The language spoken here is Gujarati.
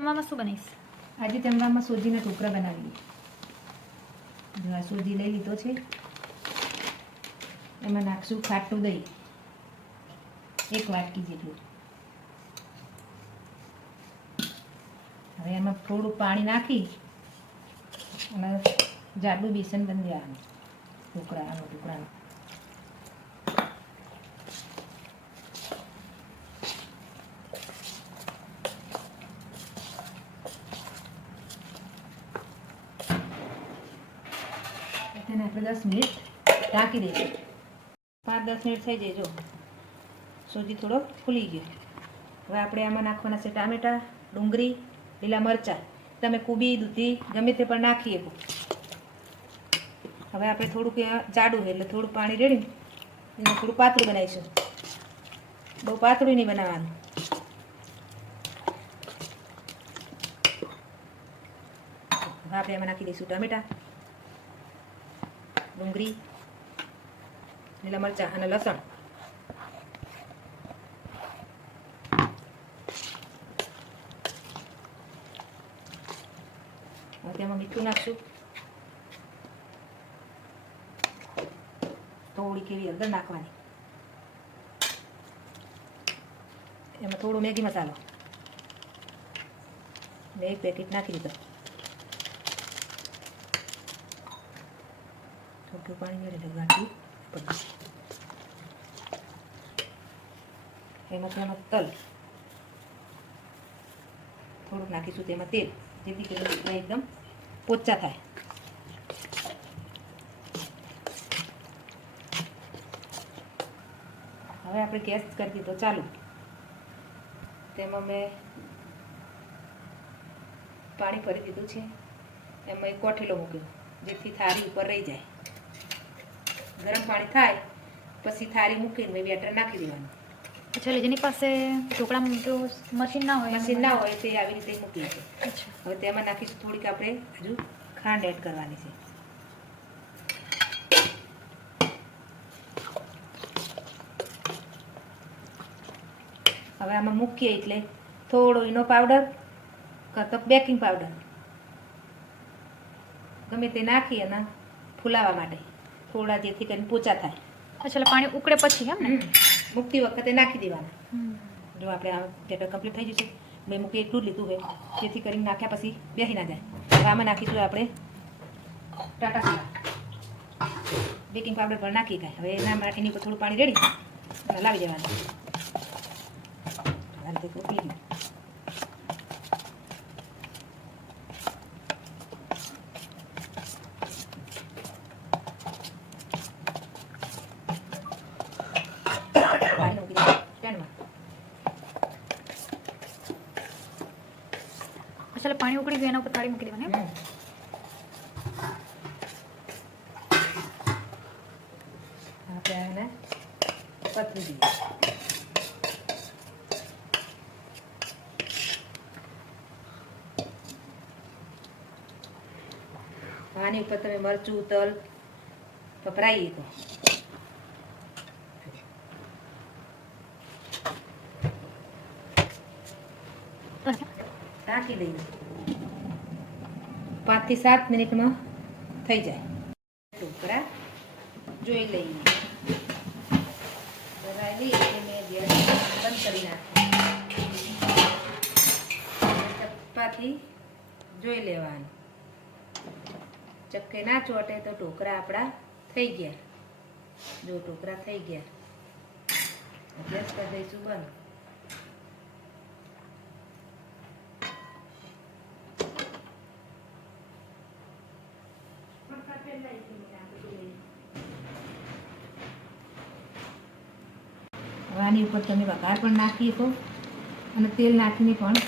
જમવામાં શું બનાવીશ? આજે જમવામાં સોજીના ઢોકળા બનાવીએ. જો આ સોજી લઈ લીધો છે, એમાં નાખશું ખાટું દહીં, 1 વાટકી જેટલું. હવે એમાં થોડું પાણી નાખી અને જાડું બેસન બંધ દેવાનું ઢોકળાનું. તેને આપણે 10 મિનિટ ઢાંકી દઈશું. 5-10 મિનિટ થઈ જાય. જો સોજી થોડો ફૂલી ગયો. હવે આપણે આમાં નાખવાના છે ટામેટા, ડુંગળી, લીલા મરચાં. તમે કુબી, દૂધી ગમે તે પણ નાખી શકો. હવે આપણે થોડુંક જાડું એટલે થોડું પાણી રેડીને એને થોડું પાતળું બનાવીશું. બહુ પાતળું નહીં બનાવવાનું. હવે આપણે એમાં નાખી દઈશું ટામેટા, ડુંગળી, લીલા મરચાં અને લસણ. હવે તેમાં મીઠું નાખશું, થોડી કેવી હળદર નાખવાની, એમાં થોડું મેગી મસાલો ને 1 પેકેટ નાખી દીધો. થોડું પાણી મેળવી ગાંઠી પડી. એમાં તલ થોડુંક નાખીશું, તેમાં તેલ, જેથી કરીને એકદમ પોચા થાય. હવે આપણે ગેસ કરી દીધો ચાલુ. તેમાં મેં પાણી ભરી દીધું છે. એમાં એક કોઠીલો મૂક્યો, જેથી થાળી ઉપર રહી જાય. ગરમ પાણી થાય પછી થાળી મૂકીને બેટર નાખી દેવાનું. અચ્છા, જેની પાસે ઢોકળા મશીન ના હોય તે આવી રીતે મૂકી છે. હવે તેમાં નાખીશું થોડીક આપણે હજુ ખાંડ એડ કરવાની છે. હવે આમાં મૂકીએ એટલે થોડો ઈનો પાવડર કાં તો બેકિંગ પાવડર ગમે તે નાખી અને ફૂલાવા માટે થોડા, જેથી કરીને પોચા થાય. અચ્છા, પાણી ઉકળે પછી એમ ને મૂકતી વખતે નાખી દેવાના. જો આપણે આ બેટર કમ્પ્લીટ થઈ જશે. મેં મૂકી એટલું જ લીધું હોય, જેથી કરીને નાખ્યા પછી બેસી ના જાય. હવે આમાં નાખીશું આપણે ટાટા સોડા, બેકિંગ પાવડર પણ નાખી કાંઈ. હવે એની ઉપર થોડું પાણી રેડી અને લાવી દેવાનું. આ રીતે ઉકળી ગયું. અચ્છા, પાણી ઉકળી ગયું, એના ઉપર થાળી મૂકી દેવાની. આપણે એને પતરી દઈએ. આની ઉપર તમે મરચું, તલ વપરાઈએ તો ઢાંકી દઈએ. 5 થી 7 મિનિટમાં થઈ જાય. ઢોકળા જોઈ લઈએ. બનાવી એટલે મેં ગેસ બંધ કરી નાખી. ચપ્પાથી જોઈ લેવાનું. ચક્કે ના ચોટે તો ઢોકળા આપણા થઈ ગયા. જો ઢોકળા થઈ ગયા, ગેસ કરી દઈશું બંધ. આની ઉપર તમે વઘાર પણ નાખી શકો અને તેલ નાખીને પણ